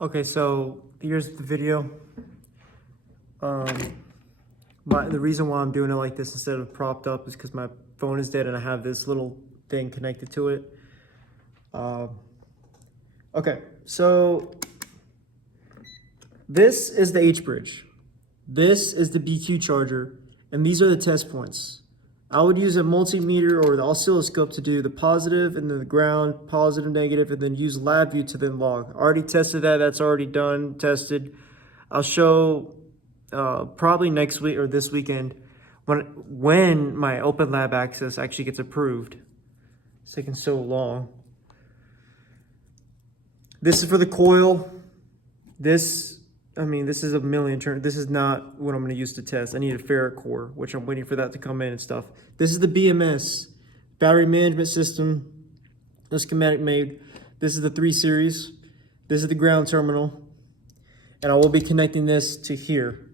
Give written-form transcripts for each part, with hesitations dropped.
Okay, so here's the video. The reason why I'm doing it like this instead of propped up is because my phone is dead and I have this little thing connected to it. Okay, so this is the H bridge. This is the BQ charger, and these are the test points. I would use a multimeter or the oscilloscope to do the positive and then the ground, positive, negative, and then use LabVIEW to then log. I already tested that. That's already done, tested. I'll show probably next week or this weekend when my Open Lab access actually gets approved. It's taking so long. This is for the coil. This is a million turn. This is not what I'm going to use to test. I need a ferrite core, which I'm waiting for that to come in and stuff. This is the BMS, battery management system, the schematic made. This is the 3 series. This is the ground terminal. And I will be connecting this to here.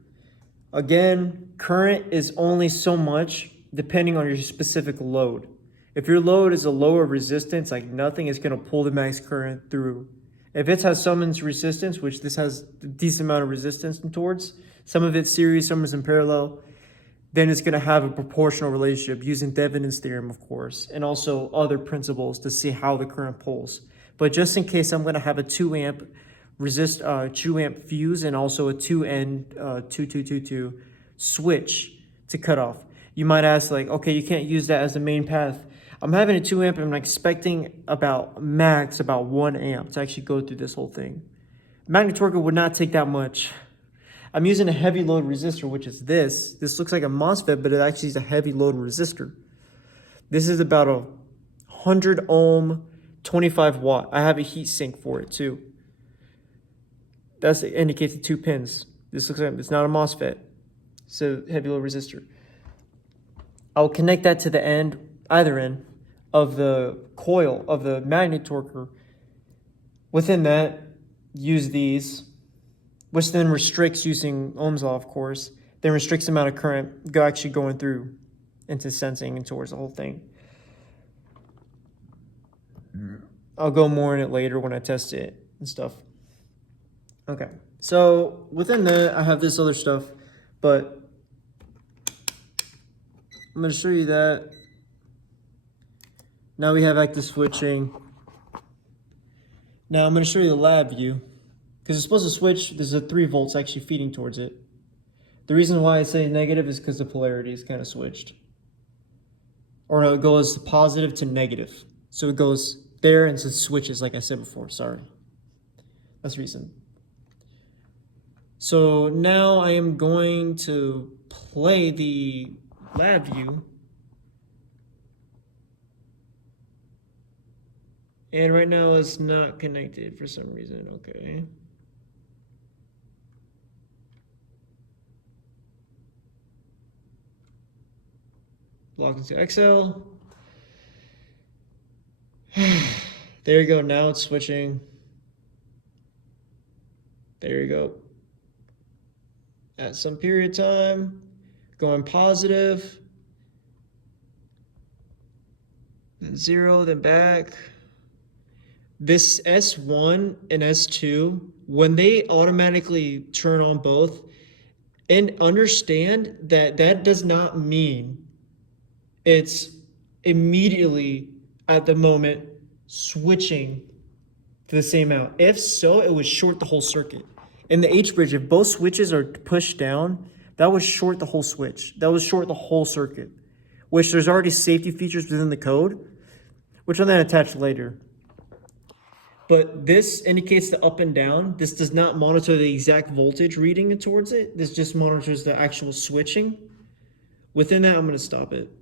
Again, current is only so much depending on your specific load. If your load is a lower resistance, like nothing, is going to pull the max current through. If it has some resistance, which this has a decent amount of resistance towards, some of it's series, some is in parallel, then it's going to have a proportional relationship using Thevenin's theorem, of course, and also other principles to see how the current pulls. But just in case, I'm going to have a 2 amp 2 amp fuse and also a 2N 2222 switch to cut off. You might ask, like, okay, you can't use that as the main path. I'm having a 2 amp and I'm expecting about 1 amp to actually go through this whole thing. Magnetorquer would not take that much. I'm using a heavy load resistor, which is this. This looks like a MOSFET, but it actually is a heavy load resistor. This is about a 100 ohm, 25 watt. I have a heat sink for it too. That indicates the 2 pins. This looks like it's not a MOSFET. It's a heavy load resistor. I'll connect that to the end, either end, of the coil of the Magnetorquer. Within that, use these, which then restricts, using Ohm's law, of course, then restricts the amount of current actually going through into sensing and towards the whole thing. I'll go more in it later when I test it and stuff. Okay, so within that, I have this other stuff, but I'm going to show you that. Now we have active switching. Now I'm going to show you the LabVIEW, because it's supposed to switch. There's a 3 volts actually feeding towards it. The reason why I say negative is because the polarity is kind of switched. Or no, it goes positive to negative. So it goes there and it switches, like I said before. Sorry. That's the reason. So now I am going to play the LabVIEW. And right now it's not connected for some reason. Okay. Log into Excel. There you go. Now it's switching. There you go. At some period of time, going positive. Then 0, then back. This S1 and S2, when they automatically turn on both, and understand that that does not mean it's immediately at the moment switching to the same out. If so, it would short the whole circuit. In the H bridge, if both switches are pushed down, that would short the whole switch. That would short the whole circuit, which there's already safety features within the code, which I'll then attach later. But this indicates the up and down. This does not monitor the exact voltage reading towards it. This just monitors the actual switching. Within that, I'm going to stop it.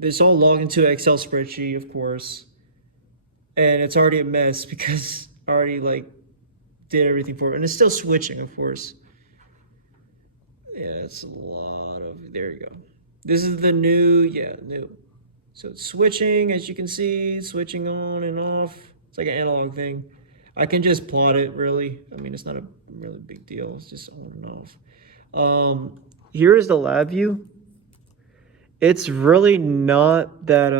It's all logged into an Excel spreadsheet, of course. And it's already a mess because I already did everything for it. And it's still switching, of course. Yeah, it's a lot of, there you go. This is the new. So it's switching, as you can see, switching on and off. It's like an analog thing. I can just plot it, really. I mean, it's not a really big deal. It's just on and off. Here is the LabVIEW. It's really not that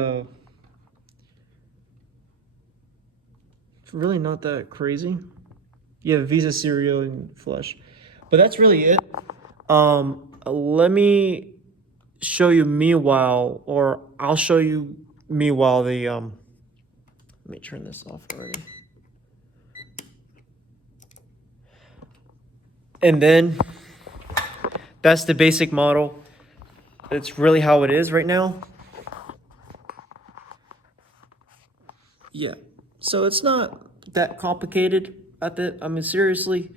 It's really not that crazy. You have Visa, Serial, and Flush. But that's really it. Let me show you meanwhile, or I'll show you meanwhile the let me turn this off already. And then that's the basic model. It's really how it is right now. Yeah. So it's not that complicated I mean, seriously.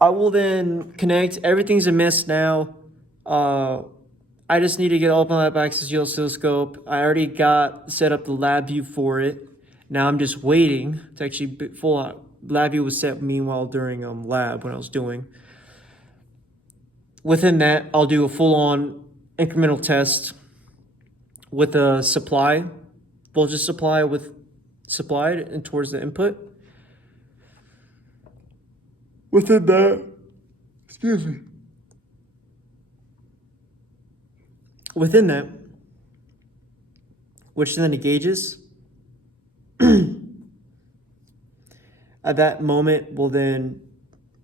I will then connect. Everything's a mess now. I just need to get OpenLab Access oscilloscope. I already got set up the LabVIEW for it. Now I'm just waiting to actually full out. LabVIEW was set meanwhile during lab when I was doing. Within that, I'll do a full-on incremental test with a supply, voltage supply with supplied and towards the input. Within that, excuse me. Within that, which then gauges, at that moment, we'll then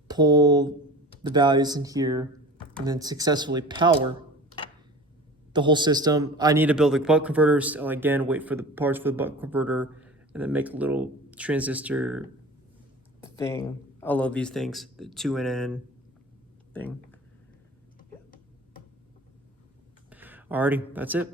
pull the values in here and then successfully power the whole system. I need to build a buck converter. So again, wait for the parts for the buck converter and then make a little transistor thing. I love these things, the 2NN thing. Alrighty, that's it.